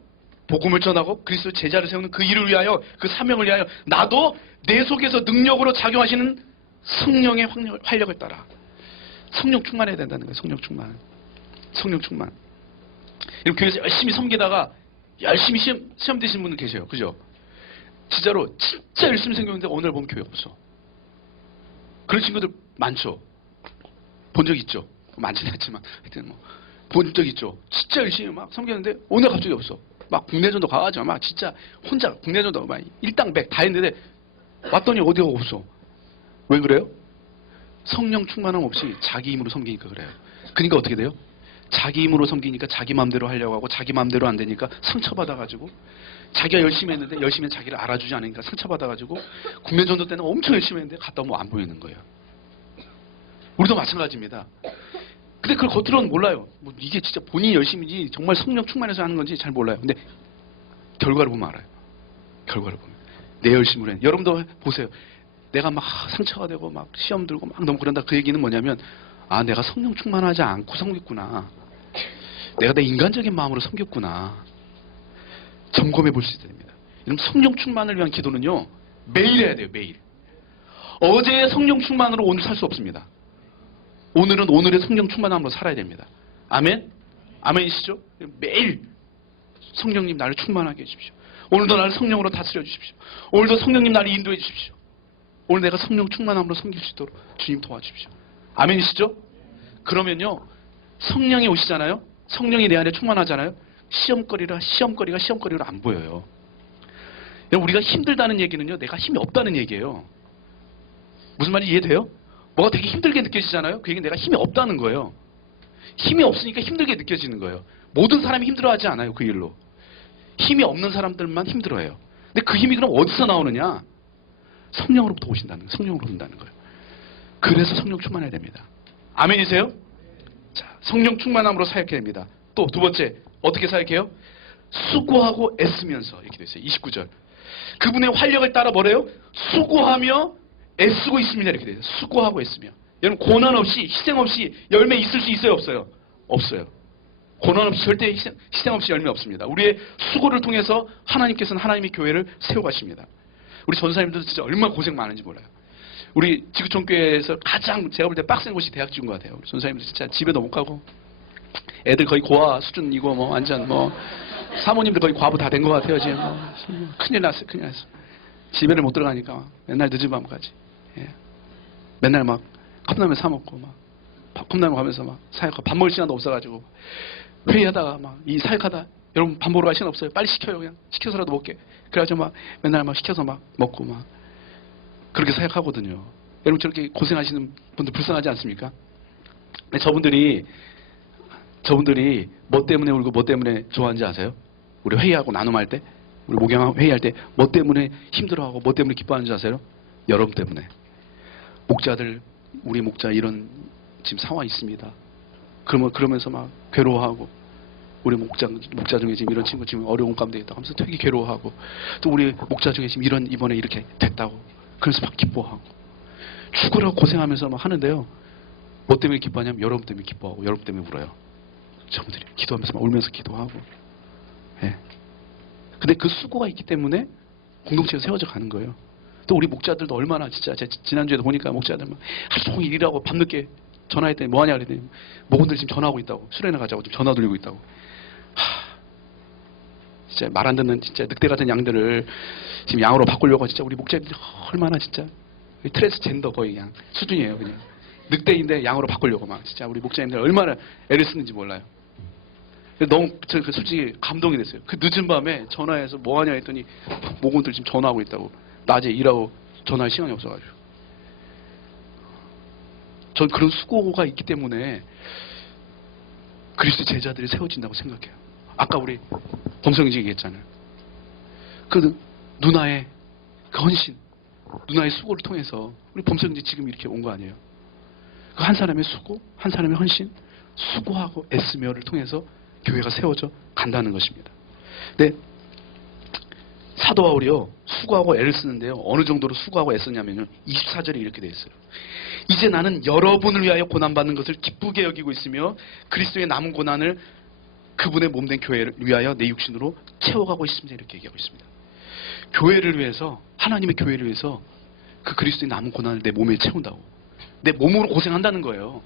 복음을 전하고 그리스도 제자를 세우는 그 일을 위하여 그 사명을 위하여 나도 내 속에서 능력으로 작용하시는 성령의 활력을 따라. 성령 충만해야 된다는 거예요. 성령 충만. 성령 충만. 여러분 교회에서 열심히 섬기다가 열심히 시험 드시는 분들 계세요. 그죠? 진짜로 진짜 열심히 생겼는데 오늘 보면 교회 없어. 그런 친구들 많죠. 본 적 있죠. 많지는 않지만 하여튼 뭐 본 적 있죠. 진짜 열심히 막 섬겼는데 오늘 갑자기 없어. 막 국내전도 가가지고 막 진짜 혼자 국내전도 막 일당백 다 했는데 왔더니 어디가 없어. 왜 그래요? 성령 충만함 없이 자기 힘으로 섬기니까 그래요. 그러니까 어떻게 돼요? 자기 힘으로 섬기니까 자기 마음대로 하려고 하고 자기 마음대로 안 되니까 상처받아가지고 자기가 열심히 했는데 열심히 자기를 알아주지 않으니까 상처받아가지고 국내전도 때는 엄청 열심히 했는데 갔다 오면 안 보이는 거예요. 우리도 마찬가지입니다. 근데 그걸 겉으로는 몰라요. 뭐 이게 진짜 본인이 열심히지 정말 성령 충만해서 하는 건지 잘 몰라요. 근데 결과를 보면 알아요. 결과를 보면. 내 열심으로 해. 여러분도 보세요. 내가 막 상처가 되고 막 시험 들고 막 너무 그런다. 그 얘기는 뭐냐면 아 내가 성령 충만하지 않고 섬겼구나. 내가 내 인간적인 마음으로 섬겼구나. 점검해 볼 수 있어야 됩니다. 여러분 성령 충만을 위한 기도는요. 매일 해야 돼요. 매일. 어제의 성령 충만으로 오늘 살 수 없습니다. 오늘은 오늘의 성령 충만함으로 살아야 됩니다. 아멘? 아멘이시죠? 매일 성령님 나를 충만하게 해주십시오. 오늘도 나를 성령으로 다스려 주십시오. 오늘도 성령님 나를 인도해 주십시오. 오늘 내가 성령 충만함으로 섬길 수 있도록 주님 도와주십시오. 아멘이시죠? 그러면요. 성령이 오시잖아요. 성령이 내 안에 충만하잖아요. 시험거리가 시험거리로 안 보여요. 우리가 힘들다는 얘기는요. 내가 힘이 없다는 얘기예요. 무슨 말인지 이해돼요? 뭐가 되게 힘들게 느껴지잖아요. 그 얘기는 내가 힘이 없다는 거예요. 힘이 없으니까 힘들게 느껴지는 거예요. 모든 사람이 힘들어하지 않아요. 그 일로. 힘이 없는 사람들만 힘들어해요. 근데 그 힘이 그럼 어디서 나오느냐? 성령으로부터 오신다는 거예요. 성령으로 온다는 거예요. 그래서 성령 충만해야 됩니다. 아멘이세요? 자, 성령 충만함으로 사역해야 됩니다. 또 두 번째 어떻게 사역해요? 수고하고 애쓰면서 이렇게 돼 있어요. 29절. 그분의 활력을 따라 뭐래요? 수고하며 애쓰고 있습니다. 이렇게 돼 있어요. 수고하고 애쓰며. 여러분 고난 없이 희생 없이 열매 있을 수 있어요? 없어요? 없어요. 고난 없이 절대 희생 없이 열매 없습니다. 우리의 수고를 통해서 하나님께서는 하나님의 교회를 세워가십니다. 우리 전사님들도 진짜 얼마나 고생 많은지 몰라요. 우리 지구촌교회에서 가장 제가 볼 때 빡센 곳이 대학지구인 것 같아요. 우리 전사님들 진짜 집에도 못 가고 애들 거의 고아 수준이고 뭐 완전 뭐 사모님들 거의 과부 다 된 것 같아요. 지금 뭐 큰일 났어요. 큰일 났어요. 집에를 못 들어가니까 맨날 늦은 밤까지 예. 맨날 막 컵라면 사 먹고 막 컵라면 가면서 막 사역하고 밥 먹을 시간도 없어가지고 회의하다가 막 이 사역하다 여러분 밥 먹으러 갈 시간 없어요. 빨리 시켜요. 그냥 시켜서라도 먹게. 그래가지고 막 맨날 막 시켜서 막 먹고 막 그렇게 사역하거든요. 여러분 저렇게 고생하시는 분들 불쌍하지 않습니까? 근데 저분들이 뭐 때문에 울고 뭐 때문에 좋아하는지 아세요? 우리 회의하고 나눔할 때 우리 목양 회의할 때 뭐 때문에 힘들어하고 뭐 때문에 기뻐하는지 아세요? 여러분 때문에. 목자들 우리 목자 이런 지금 상황이 있습니다. 그러면서 막 괴로워하고 우리 목자 중에 지금 이런 친구 지금 어려운 가운데 있다고 하면서 되게 괴로워하고, 또 우리 목자 중에 지금 이번에 이렇게 됐다고 그래서 막 기뻐하고, 죽으라고 고생하면서 막 하는데요. 뭐 때문에 기뻐하냐면 여러분 때문에 기뻐하고 여러분 때문에 울어요. 저분들이 기도하면서 막 울면서 기도하고. 예. 근데 그 수고가 있기 때문에 공동체가 세워져 가는 거예요. 또 우리 목자들도 얼마나 진짜 제가 지난주에도 보니까 목자들 막 하루 종일 일하고 밤늦게 전화했더니 뭐하냐 그랬더니 목원들이 지금 전화하고 있다고, 수련회 가자고 지금 전화 돌리고 있다고. 진짜 말 안 듣는 진짜 늑대 같은 양들을 지금 양으로 바꾸려고 진짜 우리 목자들이 얼마나 진짜 트랜스젠더 거의 그냥 수준이에요. 그냥 늑대인데 양으로 바꾸려고 막 진짜 우리 목자님들 얼마나 애를 쓰는지 몰라요. 너무 저 솔직히 감동이 됐어요. 그 늦은 밤에 전화해서 뭐 하냐 했더니 목원들 지금 전화하고 있다고. 낮에 일하고 전화할 시간이 없어가지고. 전 그런 수고가 있기 때문에 그리스도 제자들이 세워진다고 생각해요. 아까 우리 범성이 얘기했잖아요. 그 누나의 그 헌신, 누나의 수고를 통해서 우리 범성이 지금 이렇게 온 거 아니에요. 그 한 사람의 수고, 한 사람의 헌신, 수고하고 애쓰며를 통해서 교회가 세워져 간다는 것입니다. 근데 사도 바울이요, 수고하고 애를 쓰는데요, 어느 정도로 수고하고 애쓰냐면요, 24절에 이렇게 되어 있어요. 이제 나는 여러분을 위하여 고난받는 것을 기쁘게 여기고 있으며 그리스도의 남은 고난을 그분의 몸된 교회를 위하여 내 육신으로 채워가고 있습니다. 이렇게 얘기하고 있습니다. 교회를 위해서, 하나님의 교회를 위해서 그 그리스도의 남은 고난을 내 몸에 채운다고. 내 몸으로 고생한다는 거예요.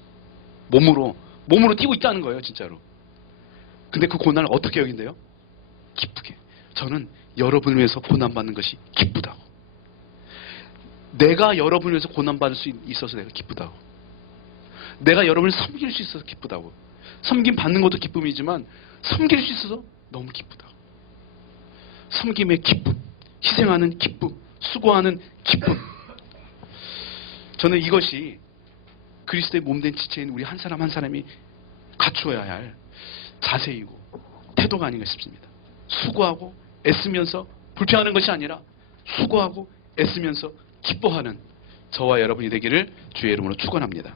몸으로 뛰고 있다는 거예요, 진짜로. 근데 그 고난을 어떻게 여긴대요? 기쁘게. 저는 여러분을 위해서 고난받는 것이 기쁘다고. 내가 여러분을 위해서 고난받을 수 있어서 내가 기쁘다고. 내가 여러분을 섬길 수 있어서 기쁘다고. 섬김 받는 것도 기쁨이지만 섬길 수 있어서 너무 기쁘다고. 섬김의 기쁨, 희생하는 기쁨, 수고하는 기쁨. 저는 이것이 그리스도의 몸된 지체인 우리 한 사람 한 사람이 갖추어야 할 자세이고 태도가 아닌가 싶습니다. 수고하고 애쓰면서 불평하는 것이 아니라 수고하고 애쓰면서 기뻐하는 저와 여러분이 되기를 주의 이름으로 축원합니다.